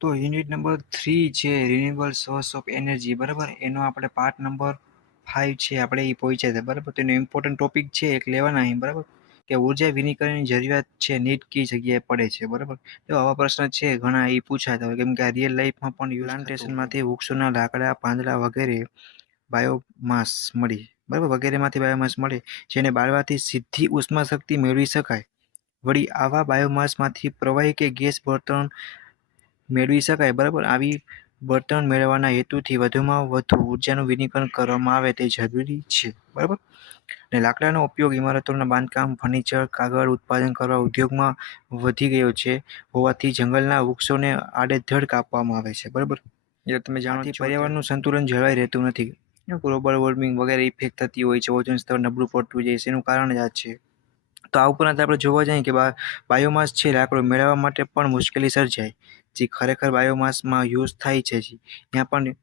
તો unit number 3 છે renewable source of energy, બરાબર. એનો આપણે પાર્ટ નંબર 5 છે આપણે એ પહોંચ્યા હતા, બરાબર. તો એનો ઇમ્પોર્ટન્ટ ટોપિક છે એક લેવાના અહીં, બરાબર, કે ઉર્જા વિનિકરણની જરૂરિયાત છે નીટ કી જગ્યાએ પડે છે, બરાબર. તો આવા પ્રશ્ન છે ઘણા એ પૂછાતા હોય, કેમ કે આ રિયલ લાઈફમાં પણ પ્લાન્ટેશનમાંથી વૃક્ષોના લાકડા, પાંદડા વગેરે બાયોમાસ મળી, બરાબર, વગેરેમાંથી બાયોમાસ મળે, જેને બાળવાથી સીધી ઉષ્મા શક્તિ મેળવી શકાય. વળી આવા બાયોમાસમાંથી પ્રવાહી કે ગેસ બળતણ મેળવી શકાય, બરાબર. આવી બળતણ મેળવવાના હેતુથી વધુમાં વધુ ઉર્જાનું વિનિકરણ કરવામાં આવે તે જરૂરી છે, બરાબર. અને લાકડાનો ઉપયોગ ઇમારતોના બાંધકામ, ફર્નિચર, કાગળ ઉત્પાદન કરવા ઉદ્યોગમાં વધી ગયો છે હોવાથી જંગલના વૃક્ષોને આડેધડ કાપવામાં આવે છે, બરાબર. એટલે તમે જાણો છો પર્યાવરણનું સંતુલન જળવાઈ રહેતું નથી. ગ્લોબલ વોર્મિંગ વગેરે ઇફેક્ટ થતી હોય છે, ઓઝોન સ્તર નબળું પડતું જાય છે, એનું કારણ જ આ છે. તો આ ઉપરાંત આપણે જોવા જઈએ કે બાયોમાસ છે લાકડું મેળવવા માટે પણ મુશ્કેલી સર્જાય, જે ખરેખર બાયોમાસમાં યુઝ થાય છે ત્યાં પણ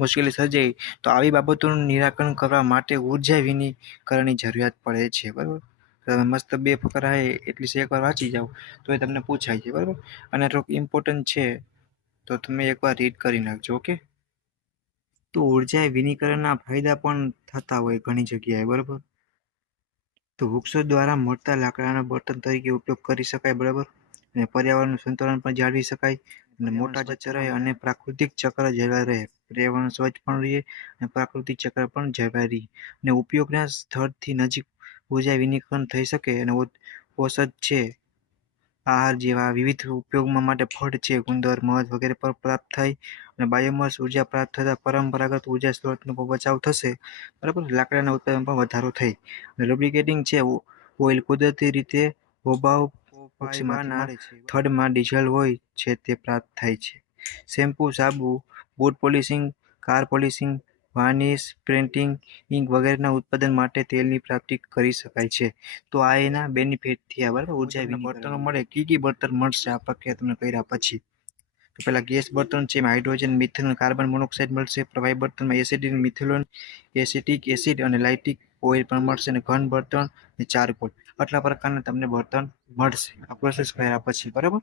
મુશ્કેલી સર્જાય. તો આવી બાબતોનું નિરાકરણ કરવા માટે ઉર્જા વિનિકરણની જરૂરિયાત પડે છે, બરાબર. તમે મસ્ત 2 ફકરા એટલી એકવાર વાંચી જાઓ તો એ તમને પૂછાય છે, બરાબર. અને થોડુંક ઇમ્પોર્ટન્ટ છે તો તમે એકવાર રીડ કરી નાખજો, ઓકે. તો ઉર્જા વિનિકરણના ફાયદા પણ થતા હોય ઘણી જગ્યાએ, બરાબર. તો વૃક્ષો દ્વારા મળતા લાકડાના બળતણ તરીકે ઉપયોગ કરી શકાય, બરાબર. અને પર્યાવરણનું સંતુલન પણ જાળવી શકાય, અને મોટા ચક્ર અને પ્રાકૃતિક ચક્ર જળવાઈ રહે, પર્યાવરણ સ્વચ્છ પણ રહે અને પ્રાકૃતિક ચક્ર પણ જળવાઈ રહે, અને ઉપયોગના સ્થળથી નજીક ઉર્જા વિનિકરણ થઈ શકે, અને ઔષધ છે, આહાર જેવા વિવિધ ઉપયોગમાં માટે ફળ છે, ગુંદર, મધ વગેરે પર પ્રાપ્ત થાય, અને બાયોમાસ ઉર્જા પ્રાપ્ત થતા પરંપરાગત ઉર્જા સ્ત્રોતનો બચાવ થશે, બરાબર. લાકડાના ઉત્પાદન પણ વધારો થઈ, અને lubricating છે, ઓઇલ કુદરતી રીતે પક્ષીમાંના થડમાં ડીઝલ હોય છે તે પ્રાપ્ત થાય છે. શેમ્પૂ, સાબુ, boot polishing, car polishing, varnish, painting, ink વગેરેના ઉત્પાદન માટે તેલની પ્રાપ્તિ કરી શકાય છે. તો આ એના બેનિફિટ થયા, બરાબર. ઉર્જા બળતણો મળે, કી બળતણ મળશે આ પ્રક્રિયા તમને કર્યા પછી. તો પેલા ગેસ બળતણ છે, હાઇડ્રોજન, મિથેન, કાર્બન મોનોક્સાઇડ મળશે. પ્રવાહી બળતણમાં એસિડિક, મિથેનોલ, એસિટિક એસિડ અને લાઇટિક ઓઇલ પણ મળશે, અને ઘન બળતણ અને ચારકોલ, આટલા પ્રકારના તમને બળતણ મળશે આ પ્રોસેસ કર્યા પછી, બરાબર.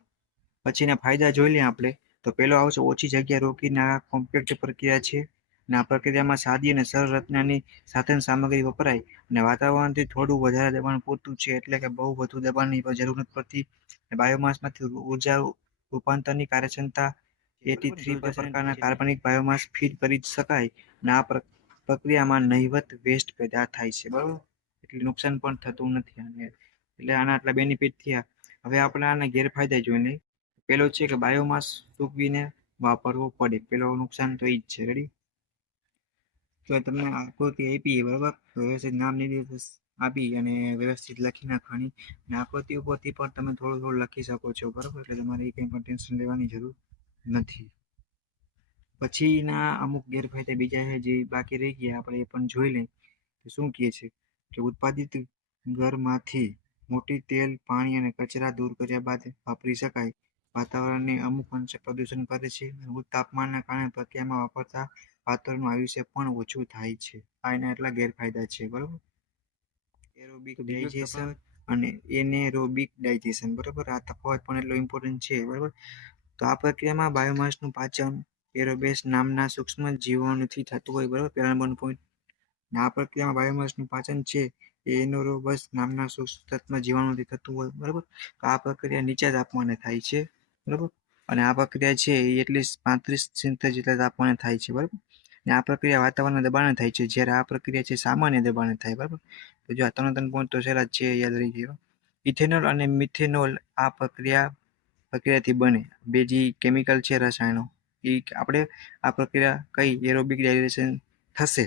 પછીના ફાયદા જોઈ લઈએ આપણે. તો પેલો આવશે ઓછી જગ્યા રોકીને આ કોમ્પેક્ટ પ્રક્રિયા છે, અને આ પ્રક્રિયામાં સાદી અને સરળ રચનાની સાધન સામગ્રી વપરાય, અને વાતાવરણથી થોડું વધારે દબાણ પૂરતું છે, એટલે કે બહુ વધુ દબાણની જરૂર નથી પડતી. બાયોમાસમાંથી ઉર્જા રૂપાંતરની કાર્યક્ષમતા 83% પ્રકારના કાર્બનિક બાયોમાસ ફીડ કરી શકાય, અને આ પ્રક્રિયામાં નહિવત વેસ્ટ પેદા થાય છે, બરાબર. એટલે નુકસાન પણ થતું નથી આને, એટલે આના આટલા બેનિફિટ થયા. હવે આપણે આના ગેરફાયદા જોઈ લઈએ. પેલો છે કે બાયોમાસ સૂકવીને વાપરવો પડે, પેલો નુકસાન તો એ જ છે. રેડી. તો તમને આકૃતિ આપી, બરાબર. તો વ્યવસ્થિત નામ નિર્દેશ આપી અને વ્યવસ્થિત લખી નાખવાની, અને આકૃતિ ઉપરથી પણ તમે થોડું લખી શકો છો, બરાબર. એટલે તમારે કંઈ પણ ટેન્શન લેવાની જરૂર નથી. પછીના અમુક ગેરફાયદા બીજા છે જે બાકી રહી ગયા, આપણે એ પણ જોઈ લઈએ. તો શું કહે છે કે ઉત્પાદિત ઘરમાંથી મોટી તેલ, પાણી અને કચરા દૂર કર્યા બાદ વાપરી શકાય. વાતાવરણને અમુક અંશે પ્રદૂષણ કરે છે, અને તાપમાનના કારણે પ્રક્રિયામાં વાપરતા પાત્રનું આયુષ્ય પણ ઓછું થાય છે. આ એના એટલા ગેરફાયદા છે, બરાબર. એરોબિક ડાયજેશન અને એનેરોબિક ડાયજેશન, બરાબર. આ તફાવત પણ એટલો ઇમ્પોર્ટન્ટ છે, બરાબર. તો આ પ્રક્રિયામાં બાયોમાસનું પાચન એરોબેસ નામના સૂક્ષ્મ જીવાણુથી થતું હોય, બરાબર. પહેલા નંબરનો પોઈન્ટ. આ પ્રક્રિયામાં બાયોમાસનું પાચન છે એ એનોરોબસ નામના સૂક્ષ્મ જીવાણુથી થતું હોય, બરાબર. તો આ પ્રક્રિયા નીચા તાપમાને થાય છે, બરાબર. અને આ પ્રક્રિયા છે એ એટલીસ્ટ 35 જેટલા તાપમાને થાય છે, બરાબર. અને આ પ્રક્રિયા વાતાવરણના દબાણે થાય છે, જ્યારે આ પ્રક્રિયા છે સામાન્ય દબાણે થાય, બરાબર. તો જો આ ત્રણ પોઈન્ટ તો સહેલા જ છે, યાદ રહી ગયો. ઇથેનોલ અને મિથેનોલ આ પ્રક્રિયાથી બને. બે જે કેમિકલ છે રસાયણો, એ આપણે આ પ્રક્રિયા કઈ એરોબિક ડાયજેશન થશે,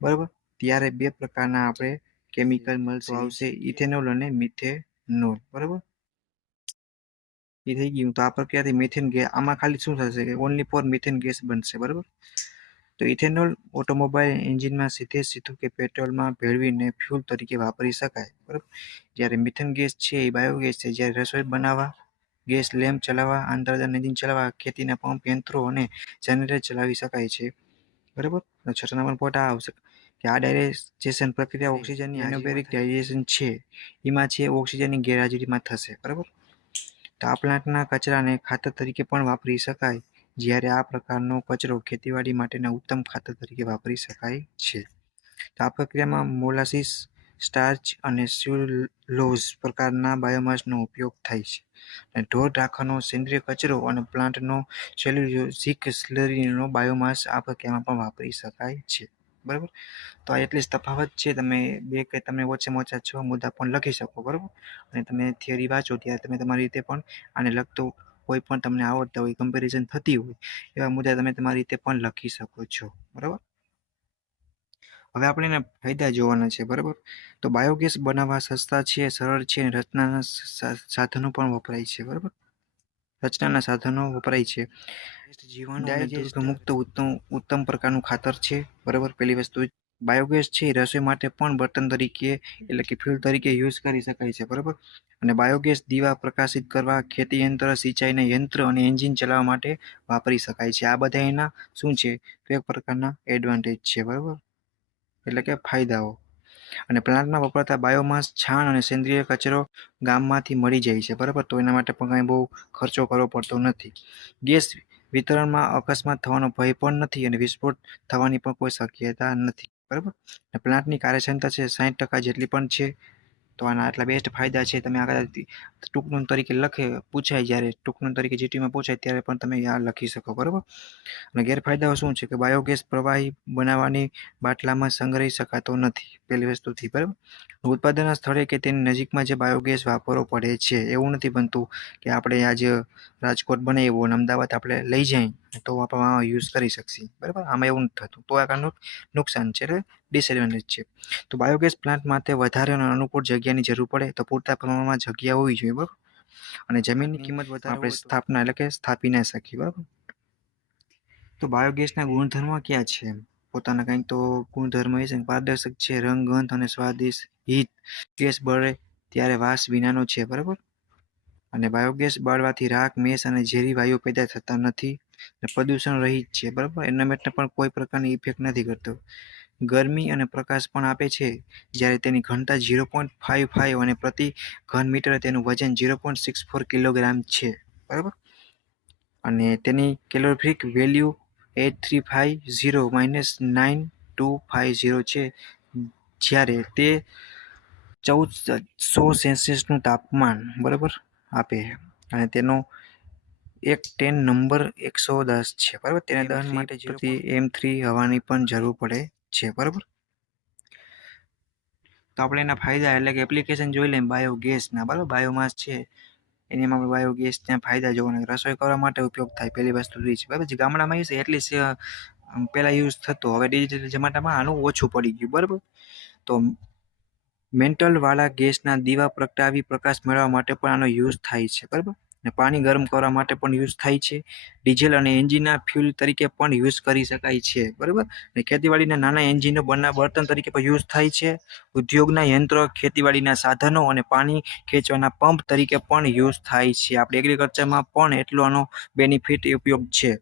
બરાબર, ત્યારે બે પ્રકારના આપણે કેમિકલ મળશે, આવશે ઇથેનોલ અને મિથેનોલ, બરાબર. એ થઈ ગયું. તો આ પ્રક્રિયાથી મિથેન ગેસ, આમાં ખાલી શું થશે કે ઓનલી ફોર મિથેન ગેસ બનશે, બરાબર. તો ઇથેનોલ ઓટોમોબાઈલ એન્જિનમાં સીધું કે પેટ્રોલમાં ભેળવીને ફ્યુલ તરીકે વાપરી શકાય, બરાબર. જ્યારે મિથેન ગેસ છે એ બાયોગેસ છે, જ્યારે રસોઈ બનાવવા, ગેસ લેમ્પ ચલાવવા, આંતરદાન એન્જિન ચલાવવા, ખેતીના પંપ યંત્રો અને જનરેટર ચલાવી શકાય છે, બરાબર. 6 નંબર પોઈન્ટ આ આવશે કે આ ડાયજેશન પ્રક્રિયા ઓક્સિજનની એનોબેરિક ડાયજેશન છે, એમાં છે ઓક્સિજનની ગેરહાજરીમાં થશે, બરાબર. તો આ પ્લાન્ટના કચરાને ખાતર તરીકે પણ વાપરી શકાય, જ્યારે આ પ્રકારનો કચરો ખેતીવાડી માટેના ઉત્તમ ખાતર તરીકે વાપરી શકાય છે. તો આ પ્રક્રિયામાં મોલાસીસ, સ્ટાર્ચ અને સ્યુલોઝ પ્રકારના બાયોમાસનો ઉપયોગ થાય છે. અને ઢોર ઢાંખરનો સેન્દ્રિય કચરો અને પ્લાન્ટનો સેલ્યુલોઝિક સ્લરીનો બાયોમાસ આ પ્રક્રિયામાં પણ વાપરી શકાય છે. બરાબર. તો આ એટલી જ તફાવત છે. તમે તમે ઓછામાં ઓછા 6 મુદ્દા પણ લખી શકો. બરાબર. અને તમે થિયરી વાંચો ત્યારે તમે તમારી રીતે પણ આને લગતું કોઈ પણ તમને આવડતા હોય, કમ્પેરિઝન થતી હોય એવા મુદ્દા તમે તમારી રીતે પણ લખી શકો છો. બરાબર. હવે આપણે એના ફાયદા જોવાના છે. બરાબર. તો બાયોગેસ બનાવવા સસ્તા છે, સરળ છે અને રચનાના સાધનો પણ વપરાય છે. બરાબર. રચનાના સાધનો વપરાય છે. જીવાણુ અને દુર્ગંધમુક્ત ઉત્તમ પ્રકારનું ખાતર છે. બરાબર. પહેલી વસ્તુ બાયોગેસ છે રસોઈ માટે પણ બર્તન તરીકે એટલે કે ફ્યુલ તરીકે યુઝ કરી શકાય છે. બરાબર. અને બાયોગેસ દીવા પ્રકાશિત કરવા, ખેતી યંત્ર, સિંચાઈના યંત્ર અને એન્જિન ચલાવવા માટે વાપરી શકાય છે. આ બધા એના શું છે તો એક પ્રકારના એડવાન્ટેજ છે. બરાબર. એટલે કે ફાયદાઓ. અને પ્લાન્ટમાં વપરાતા બાયોમાસ, છાણ અને સેન્દ્રિય કચરો ગામમાંથી મળી જાય છે. બરાબર. તો એના માટે પણ કાંઈ બહુ ખર્ચો કરવો પડતો નથી. ગેસ વિતરણમાં અકસ્માત થવાનો ભય પણ નથી અને વિસ્ફોટ થવાની પણ કોઈ શક્યતા નથી. બરાબર. પ્લાન્ટની કાર્યક્ષમતા છે 60% જેટલી પણ છે. તો આના આટલા બેસ્ટ ફાયદા છે. તમે આગળ ટૂંકનોંધ તરીકે પૂછાય જ્યારે ટૂંકનોંધ તરીકે જીટીમાં પૂછાય ત્યારે પણ તમે આ લખી શકો. બરાબર. અને ગેરફાયદાઓ શું છે કે બાયોગેસ પ્રવાહી બનાવવાની બાટલામાં સંગ્રહી શકાતો નથી. પહેલી વસ્તુથી. બરાબર. ઉત્પાદનના સ્થળે કે તેની નજીકમાં જે બાયોગેસ વાપરવો પડે છે. એવું નથી બનતું કે આપણે આજ રાજકોટ બનાવ્યું અને અમદાવાદ આપણે લઈ જાય તો આપણે યુઝ કરી શકીએ. બરાબર. આમાં એવું નથી થતું. તો આ કારણનું નુકસાન છે, એટલે ડિસએડવાન્ટેજ છે. તો બાયોગેસ પ્લાન્ટ માટે વધારે અને અનુકૂળ જગ્યાની જરૂર પડે તો પૂરતા પ્રમાણમાં જગ્યા હોવી જોઈએ. બરાબર. અને જમીનની કિંમત વધારે આપણે સ્થાપના એટલે કે સ્થાપી ના શકીએ. બરાબર. તો બાયોગેસના ગુણધર્મો ક્યાં છે? પોતાના કંઈક તો ગુણધર્મ એ છે પારદર્શક છે, રંગ, ગંધ અને સ્વાદિષ્ટ, હિત, ગેસ બળે ત્યારે વાસ વિનાનો છે. બરાબર. અને બાયોગેસ બાળવાથી રાખ, મેસ અને ઝેરી વાયુ પેદા થતા નથી. પ્રદૂષણ રહિત છે. બરાબર. એન્વાયરમેન્ટને પણ કોઈ પ્રકારની ઇફેક્ટ નથી કરતો. ગરમી અને પ્રકાશ પણ આપે છે. જ્યારે તેની ઘનતા 0.55 અને પ્રતિ ઘન મીટર તેનું વજન 0.64 કિલોગ્રામ છે. બરાબર. અને તેની કેલોરીફિક વેલ્યુ 8350-9250 છે. જ્યારે તે 1400 સેલ્સિયસનું તાપમાન બરાબર આપે અને તેનો એક 10 નંબર 110 છે. બરાબર. તેને દહન માટે પ્રતિ M3 હવાની પણ જરૂર પડે છે. બરાબર. તો આપણે એના ફાયદા એટલે કે એપ્લિકેશન જોઈ લઈએ બાયોગેસના. બરાબર. બાયોમાસ છે એમાં બાયોગેસના ફાયદા જોવાના. રસોઈ કરવા માટે ઉપયોગ થાય. પહેલી વસ્તુ એ છે. બરાબર. ગામડામાં એ છે એટલીસ્ટ પહેલા યુઝ થતો. હવે ડિજિટલ જમાનામાં આનું ઓછું પડી ગયું. બરાબર. તો મેન્ટલ વાળા ગેસના દીવા પ્રગટાવી પ્રકાશ મેળવવા માટે પણ આનો યુઝ થાય છે. બરાબર. અને પાણી ગરમ કરવા માટે પણ યુઝ થાય છે. ડીઝલ અને એન્જિનના ફ્યુલ તરીકે પણ યુઝ કરી શકાય છે. બરાબર. અને ખેતીવાડીના નાના એન્જિનો બર્તન તરીકે પણ યુઝ થાય છે. ઉદ્યોગના યંત્રો, ખેતીવાડીના સાધનો અને પાણી ખેંચવાના પંપ તરીકે પણ યુઝ થાય છે. આપણે એગ્રીકલ્ચરમાં પણ એટલો આનો બેનિફિટ ઉપયોગ છે.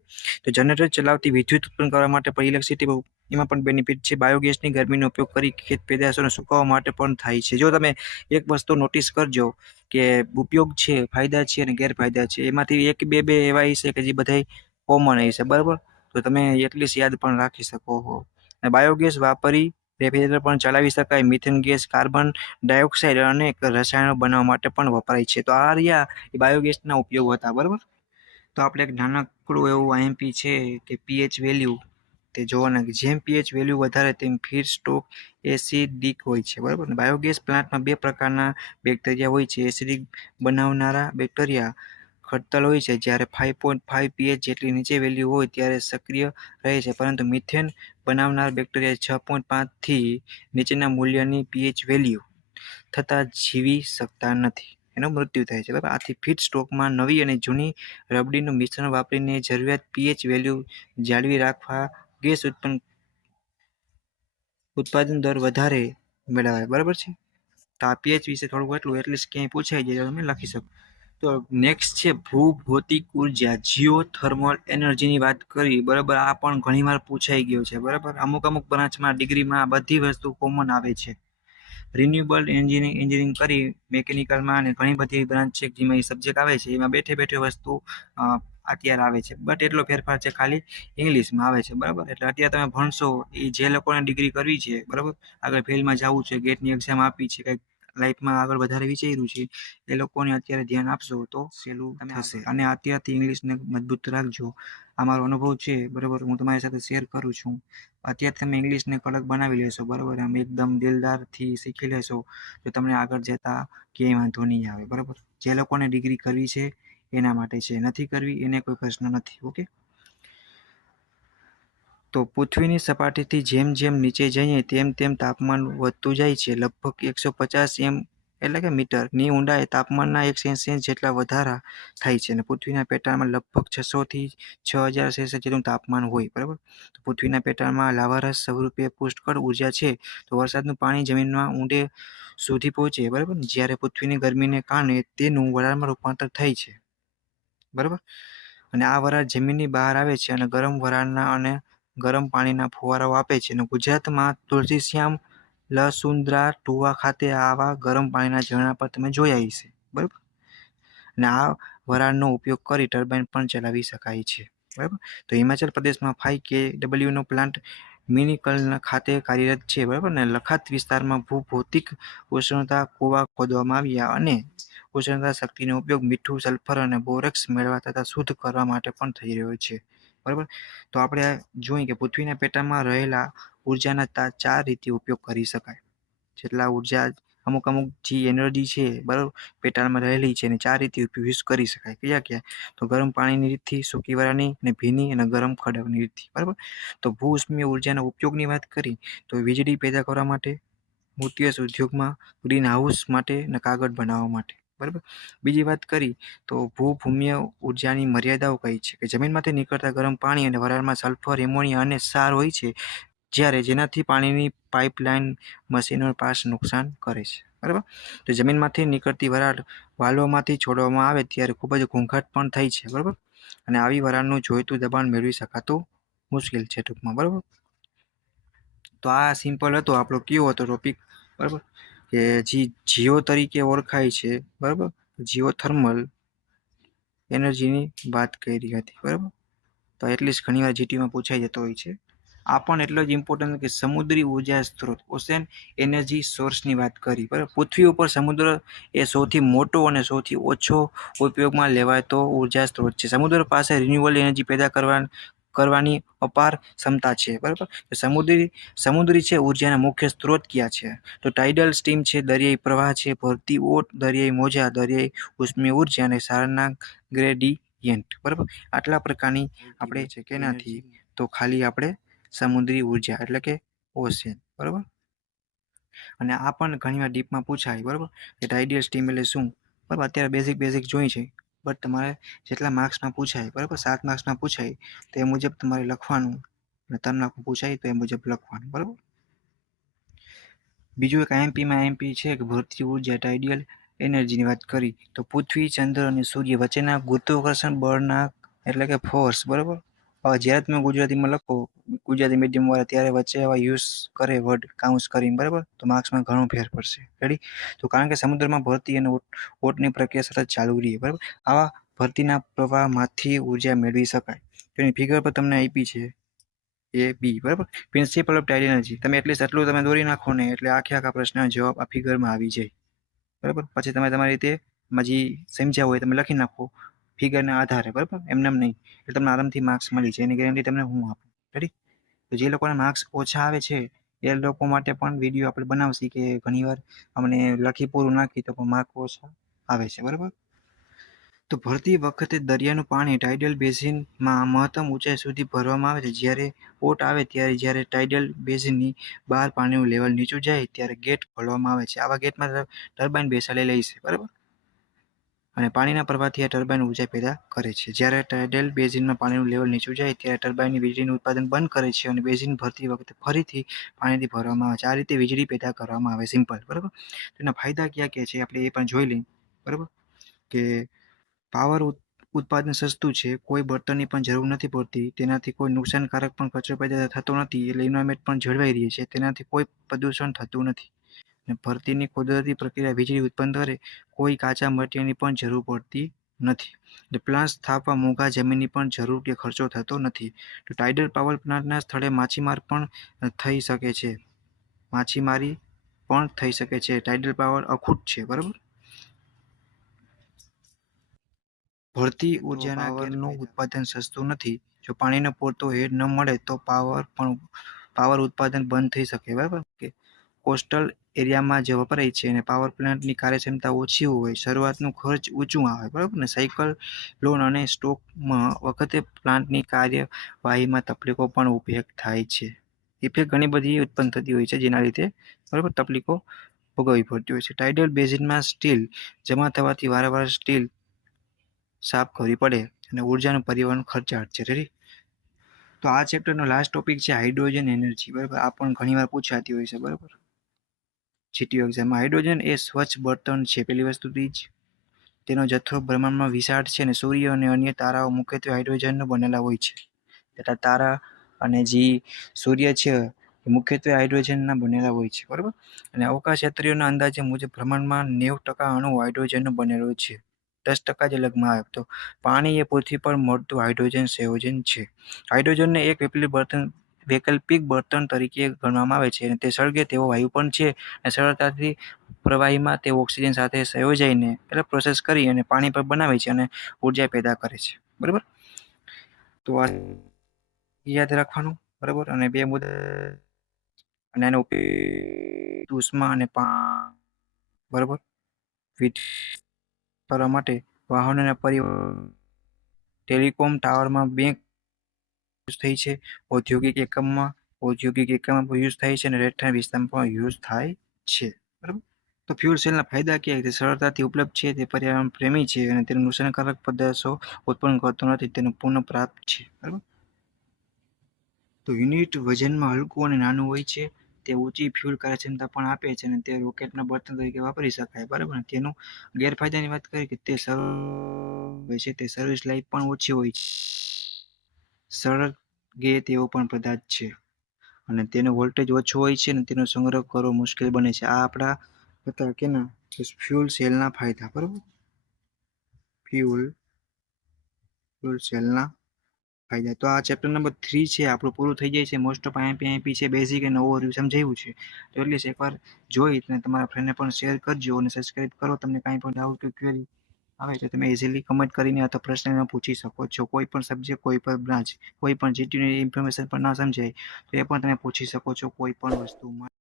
તો જનરેટર ચલાવતી વિદ્યુત ઉત્પન્ન કરવા માટે પણ ઇલેક્ટ્રિસિટી એમાં પણ બેનિફિટ છે. બાયોગેસની ગરમીનો ઉપયોગ કરી ખેત પેદાશોને સુકવવા માટે પણ થાય છે. જો તમે એક વસ્તુ નોટિસ કરજો કે ઉપયોગ છે, ફાયદા છે અને ગેરફાયદા છે. એમાંથી એક બે એવા છે કે જે બધા કોમન છે. બરાબર. તો તમે એટલીસ્ટ યાદ પણ રાખી શકો છો. બાયોગેસ વાપરી રેફ્રિજરેટર પણ ચલાવી શકાય. મિથેન ગેસ, કાર્બન ડાયોક્સાઇડ અને રસાયણો બનાવવા માટે પણ વપરાય છે. તો આ રહ્યા એ બાયોગેસના ઉપયોગ હતા. બરાબર. તો આપણે એક નાનકડું એવું આઈએમપી છે કે પીએચ વેલ્યુ તે જોવાના. જેમ પીએચ વેલ્યુ વધારે તેમ ફીડ સ્ટોક એસિડિક હોય છે. બરાબર. બાયોગેસ પ્લાન્ટમાં બે પ્રકારના બેક્ટેરિયા હોય છે. એસિડિક બનાવનારા બેક્ટેરિયા ખડતલ હોય છે. જ્યારે 5.5 પીએચ જેટલી નીચે વેલ્યુ હોય ત્યારે સક્રિય રહે છે. પરંતુ મિથેન બનાવનાર બેક્ટેરિયા 6.5 થી નીચેના મૂલ્યની પીએચ વેલ્યુ થતાં જીવી શકતા નથી. એનું મૃત્યુ થાય છે. બરાબર. આથી ફીડ સ્ટોકમાં નવી અને જૂની રબડીનું મિશ્રણ વાપરીને જરૂરિયાત પીએચ વેલ્યુ જાળવી રાખવા ગેસ ઉત્પાદન દર વધારે મેળવાય. બરાબર છે. તો આ પીએચ વિશે થોડુંક એટલું એટલીસ્ટ ક્યાંય પૂછાઈ જાય તો તમે લખી શકો. તો નેક્સ્ટ છે ભૂભૌતિક ઉર્જા, જીઓ થર્મલ એનર્જીની વાત કરી. બરાબર. આ પણ ઘણીવાર પૂછાઈ ગયો છે. બરાબર. અમુક બ્રાન્ચમાં ડિગ્રીમાં બધી વસ્તુ કોમન આવે છે. રિન્યુએબલ એન્જિનિયરિંગ કરી મેકેનિકલમાં અને ઘણી બધી બ્રાન્ચ છે જેમાં એ સબ્જેક્ટ આવે છે. એમાં બેઠે વસ્તુ અત્યારે આવે છે, બટ એટલો ફેરફાર છે ખાલી ઇંગ્લિશમાં આવે છે, બરાબર. એટલે અત્યારે તમે ભણશો એ જે લોકોને ડિગ્રી કરવી છે, બરાબર, આગળ ફિલ્ડમાં જવું છે, ગેટની એક્ઝામ આપી છે, કંઈક લાઈફમાં આગળ વધારે વિચાર્યું છે, એ લોકોને અત્યારે ધ્યાન આપશો તો સહેલું થશે. અને અત્યારથી ઇંગ્લિશને મજબૂત રાખજો. આ મારો અનુભવ છે, બરાબર, હું તમારી સાથે શેર કરું છું. અત્યારે તમે ઇંગ્લિશને કડક બનાવી લેશો, બરાબર, આમ એકદમ દિલદારથી શીખી લેશો તો તમને આગળ જતા ક્યાંય વાંધો નહીં આવે, બરાબર. જે લોકોને ડિગ્રી કરવી છે એના માટે છે, નથી કરવી એને કોઈ પ્રશ્ન નથી. ઓકે. તો પૃથ્વીની સપાટીથી જેમ જેમ નીચે જઈએ તેમ તેમ તાપમાન વધતું જાય છે. લગભગ 150 એટલે કે મીટરની ઊંડાઈએ તાપમાનના 1 સેલ્સિયસ જેટલા વધારા થાય છે. અને પૃથ્વીના પેટાળમાં લગભગ 600 થી 6000 સેલ્સિયસ જેટલું તાપમાન હોય, બરાબર. તો પૃથ્વીના પેટાળમાં લાવારસ સ્વરૂપે પુષ્કળ ઉર્જા છે. તો વરસાદનું પાણી જમીનમાં ઊંડે સુધી પહોંચે, બરાબર. જ્યારે પૃથ્વીની ગરમીને કારણે તેનું વરાળમાં રૂપાંતર થાય છે, બરાબર. અને આ વરાળ જમીનની બહાર આવે છે અને ગરમ વરાળના અને ગરમ પાણીના ફુવારાઓ આપે છે. અને ગુજરાતમાં તુલસીશ્યામ લસુંદરા ટુવા ખાતે આવા ગરમ પાણીના ઝરણા પર તમે જોયા હશે, બરાબર. અને આ વરાળનો ઉપયોગ કરી ટર્બાઇન પણ ચલાવી શકાય છે, બરાબર. તો હિમાચલ પ્રદેશમાં 5 kW નો પ્લાન્ટ મિનિકલ ખાતે કાર્યરત છે, બરાબર. ને લખાત વિસ્તારમાં ભૂભૌતિક ઉષ્ણતા કુવા ખોદવામાં આવ્યા અને ઉષ્ણતા શક્તિનો ઉપયોગ મીઠું, સલ્ફર અને બોરેક્સ મેળવવા તથા શુદ્ધ કરવા માટે પણ થઈ રહ્યો છે, બરાબર. તો આપણે જોઈએ કે પૃથ્વીના પેટાળમાં રહેલા ઉર્જાના 4 રીતે ઉપયોગ કરી શકાય. જેટલા ઉર્જા અમુક જે એનર્જી છે, બરાબર, પેટાળમાં રહેલી છે એને 4 રીતે યુઝ કરી શકાય. કયા કયા? તો ગરમ પાણીની રીતથી, સૂકી વરાળની અને ભીની અને ગરમ ખડકની રીતથી, બરાબર. તો ભૂ ઉષ્મીય ઉર્જાના ઉપયોગની વાત કરી તો વીજળી પેદા કરવા માટે, મોતિયાસ ઉદ્યોગમાં, ગ્રીન હાઉસ માટે અને કાગળ બનાવવા માટે, બરાબર. બીજી વાત કરી તો ભૂભૂમિય ઉર્જાની મર્યાદાઓ કઈ છે કે જમીનમાંથી નીકળતા ગરમ પાણી અને વરાળમાં સલ્ફર, એમોનિયા અને ક્ષાર હોય છે, જેનાથી પાણીની પાઇપલાઇન મશીનો પાસ નુકસાન કરે છે, બરાબર. તો જમીનમાંથી નીકળતી વરાળ વાલ્વમાંથી છોડવામાં આવે ત્યારે ખૂબ જ ઘોંઘાટ પણ થાય છે, બરાબર. અને આવી વરાળનું જોઈતું દબાણ મેળવી શકાતું મુશ્કેલ છે, ટૂંકમાં, બરાબર. તો આ સિમ્પલ હતો આપણો કયો હતો ટોપિક, બરાબર, કે જીઓ તરીકે ઓળખાય છે, બરાબર, જીઓથર્મલ એનર્જીની વાત કરી હતી, બરાબર. તો એટલીસ્ટ ઘણીવાર જીટીમાં પૂછાઈ જતો હોય છે. આ પણ એટલો જ ઇમ્પોર્ટન્ટ કે સમુદ્રી ઉર્જા સ્ત્રોત, ઓશિયન એનર્જી સોર્સની વાત કરી, બરાબર. પૃથ્વી ઉપર સમુદ્ર એ સૌથી મોટો અને સૌથી ઓછો ઉપયોગમાં લેવાતો ઉર્જા સ્ત્રોત છે. સમુદ્ર પાસે રિન્યુએબલ એનર્જી પેદા કરવાની અપાર ક્ષમતા છે, બરાબર. સમુદ્રી છે ઉર્જાના મુખ્ય સ્ત્રોત ક્યાં છે? તો ટાઇડલ સ્ટીમ છે, દરિયાઈ પ્રવાહ છે, ભરતી ઓટ, દરિયાઈ મોજા, દરિયાઈ ઉષ્મીય ઉર્જા અને ક્ષારના ગ્રેડિયન્ટ, બરાબર. આટલા પ્રકારની આપણે છે કે નથી, તો ખાલી આપણે સમુદ્રી ઉર્જા એટલે કે ઓશિયન, બરાબર. અને આ પણ ઘણીવાર ડીપમાં પૂછાય, બરાબર, કે ટાઇડલ સ્ટીમ એટલે શું, બરાબર. અત્યારે બેઝિક જોઈ છે, બટ તમારે જેટલા માર્ક્સમાં પૂછાય, બરાબર, 7 માર્ક્સમાં પૂછાય તો એ મુજબ તમારે લખવાનું, અને 3 માર્કમાં પૂછાય તો એ મુજબ લખવાનું, બરાબર. બીજું એક આઈએમપી છે કે ભરતી ઉર્જા ટાઇડલ એનર્જીની વાત કરી તો પૃથ્વી, ચંદ્ર અને સૂર્ય વચ્ચેના ગુરુત્વાકર્ષણ બળના એટલે કે ફોર્સ, બરાબર. જ્યારે તમે ગુજરાતીમાં લખો, ગુજરાતી મીડિયમ વાળા, ત્યારે વચ્ચે આવા યુઝ કરે વર્ડ કાઉન્સ કરીને, બરાબર, તો માર્ક્સમાં ઘણો ફેર પડશે. રેડી? તો કારણ કે સમુદ્રમાં ભરતી અને ઓટની પ્રક્રિયા સતત ચાલુ રહી, બરાબર. આવા ભરતીના પ્રવાહમાંથી ઉર્જા મેળવી શકાય. તેની ફિગર પર તમને આપી છે એ બી, બરાબર. પ્રિન્સિપલ ઓફ ટાઇડલ એનર્જી તમે એટલીસ્ટ આટલું તમે દોરી નાખો ને એટલે આખા પ્રશ્નનો જવાબ આ ફિગરમાં આવી જાય, બરાબર. પછી તમે તમારી રીતે જે સમજ્યા હોય તમે લખી નાખો ફિગરના આધારે, બરાબર, એમને નહીં, એટલે તમને આરામથી માર્ક્સ મળી જાય. એની ગેરંટી તમને હું આપું. રેડી? તો જે લોકોને માર્ક્સ ઓછા આવે છે એ લોકો માટે પણ વિડીયો આપણે બનાવશી કે ઘણીવાર અમને લખી પૂરું નાખી તો પણ માર્ક ઓછા આવે છે, બરાબર. તો ભરતી વખતે દરિયાનું પાણી ટાઇડલ બેઝિનમાં મહત્તમ ઊંચાઈ સુધી ભરવામાં આવે છે. જ્યારે ઓટ આવે ત્યારે જ્યારે ટાઇડલ બેઝિનની બહાર પાણીનું લેવલ નીચું જાય ત્યારે ગેટ ખોલવામાં આવે છે. આવા ગેટમાં ટર્બાઇન બેસાડેલી છે, બરાબર. અને પાણીના પ્રવાહથી આ ટર્બાઇન ઊર્જા પેદા કરે છે. જ્યારે ટાઇડલ બેઝિનમાં પાણીનું લેવલ નીચું જાય ત્યારે ટર્બાઇન વીજળીનું ઉત્પાદન બંધ કરે છે અને બેઝિન ભરતી વખતે ફરીથી પાણીથી ભરવામાં આવે છે. આ રીતે વીજળી પેદા કરવામાં આવે, સિમ્પલ, બરાબર. તેના ફાયદા ક્યાં છે આપણે એ પણ જોઈ લઈએ, બરાબર, કે પાવર ઉત્પાદન સસ્તું છે, કોઈ બળતણની પણ જરૂર નથી પડતી, તેનાથી કોઈ નુકસાનકારક પણ કચરો પેદા થતો નથી, એટલે એન્વાયરમેન્ટ પણ જળવાઈ રહે છે, તેનાથી કોઈ પ્રદૂષણ થતું નથી. અને ભરતીની કુદરતી પ્રક્રિયા વીજળી ઉત્પન્ન કરે, કોઈ કાચા મટીરિયલની પણ જરૂર પડતી નથી. એટલે પ્લાન્ટ સ્થાપવા મોંઘા જમીનની પણ જરૂર કે ખર્ચો થતો નથી. તો ટાઇડલ પાવર પ્લાન્ટના સ્થળે માછીમારી પણ થઈ શકે છે. ટાઇડલ પાવર અખૂટ છે, બરાબર. ભરતી ઉર્જાના પાવરનું ઉત્પાદન સસ્તું નથી. જો પાણીનો પૂરતો હેડ ન મળે તો પાવર ઉત્પાદન બંધ થઈ શકે, બરાબર. કે કોસ્ટલ એરિયામાં જે વપરાય છે અને પાવર પ્લાન્ટની કાર્યક્ષમતા ઓછી હોય, શરૂઆતનું ખર્ચ ઊંચું આવે, બરાબર ને. સાયકલ લોન અને સ્ટોકમાં વખતે પ્લાન્ટની કાર્યવાહીમાં તકલીફો પણ ઉભી થાય છે. ઇફેક્ટ ઘણી બધી ઉત્પન્ન થતી હોય છે, જેના લીધે બરાબર તકલીફો ભોગવવી પડતી હોય છે. ટાઇડલ બેઝિનમાં સ્ટીલ જમા થવાથી વારંવાર સ્ટીલ સાફ કરવી પડે અને ઉર્જાનું પરિવહન ખર્ચાળ છે. રેડી. તો આ ચેપ્ટરનો લાસ્ટ ટોપિક છે હાઇડ્રોજન એનર્જી, બરાબર. આ પણ ઘણીવાર પૂછાતી હોય છે, બરાબર. જીટીયુ એક્ઝામમાં હાઇડ્રોજન એ સ્વચ્છ બળતણ છે. પહેલી વસ્તુ તો જ તેનો જથ્થો બ્રહ્માંડમાં વિશાળ છે અને સૂર્ય અને અન્ય તારાઓ મુખ્યત્વે હાઇડ્રોજનનો બનેલા હોય છે. એટલે તારા અને જે સૂર્ય છે એ મુખ્યત્વે હાઇડ્રોજનના બનેલા હોય છે, બરાબર. અને અવકાશયાત્રીઓના અંદાજે મુજબ બ્રહ્માંડમાં 90% અણુ હાઇડ્રોજનનો બનેલો છે. 10% જ અલગમાં આવે. તો પાણી એ પૃથ્વી પર મળતું હાઇડ્રોજન સંયોજન છે. હાઇડ્રોજનને એક વૈકલ્પિક બળતણ તરીકે ગણવામાં આવે છે અને તે સળગે તેવો વાયુ પણ છે અને સરળતાથી પ્રવાહીમાં તે ઓક્સિજન સાથે સંયોજાઈને એટલે પ્રોસેસ કરી અને પાણી પર બનાવે છે અને ઉર્જા પેદા કરે છે, બરાબર. તો આ યાદ રાખવાનું, બરાબર. અને બે મુદ્દા અને એનો ઉપયોગ ઉષ્મા અને બરાબર કરવા માટે વાહનોના પરિવહન, ટેલિકોમ ટાવરમાં બેંક યુઝ થઈ છે, ઔદ્યોગિક એકમમાં યુઝ થાય છે અને રહેઠાણ વિસ્તારમાં પણ યુઝ થાય છે, બરાબર. તો ફ્યુલ સેલના ફાયદા કે તે સરળતાથી ઉપલબ્ધ છે, તે પર્યાવરણ પ્રેમી છે અને તેનું નુકસાનકારક પદાર્થો ઉત્પન્ન કરતો નથી, તેનું પુનઃપ્રાપ્ત છે, બરાબર. તો યુનિટ વજનમાં હલકું અને નાનું હોય છે. તે ઊંચી ફ્યુલ કાર્યક્ષમતા પણ આપે છે અને તે રોકેટના બળતણ તરીકે વાપરી શકાય, બરાબર. તેનું ગેરફાયદાની વાત કરીએ કે તે સર્વિસ લાઈફ પણ ઓછી હોય છે. સળગે તેવો પણ પદાર્થ છે અને તેનો વોલ્ટેજ ઓછો હોય છે અને તેનો સંગ્રહ કરવો મુશ્કેલ બને છે. આ આપણા હતા કેના ફ્યુલ સેલના ફાયદા, બરાબર. ફ્યુલ સેલના ફાયદા. તો આ ચેપ્ટર નંબર 3 છે આપણું પૂરું થઈ જાય છે. મોસ્ટ ઓફ આઈએમપી છે, બેઝિક અને ઓવરવ્યૂ સમજાવ્યું છે. તો એટલીસ્ટ એકવાર જોઈ અને તમારા ફ્રેન્ડને પણ શેર કરજો અને સબસ્ક્રાઇબ કરો. તમને કાંઈ પણ ડાઉટ કે ક્વેરી આવે તો તમે ઇઝીલી કમેન્ટ કરીને અથવા પ્રશ્ન પૂછી શકો છો. કોઈ પણ સબ્જેક્ટ, કોઈ પણ બ્રાન્ચ, કોઈ પણ જીટીયુની ઇન્ફોર્મેશન પણ ના સમજાય તો એ પણ તમે પૂછી શકો છો કોઈ પણ વસ્તુમાં.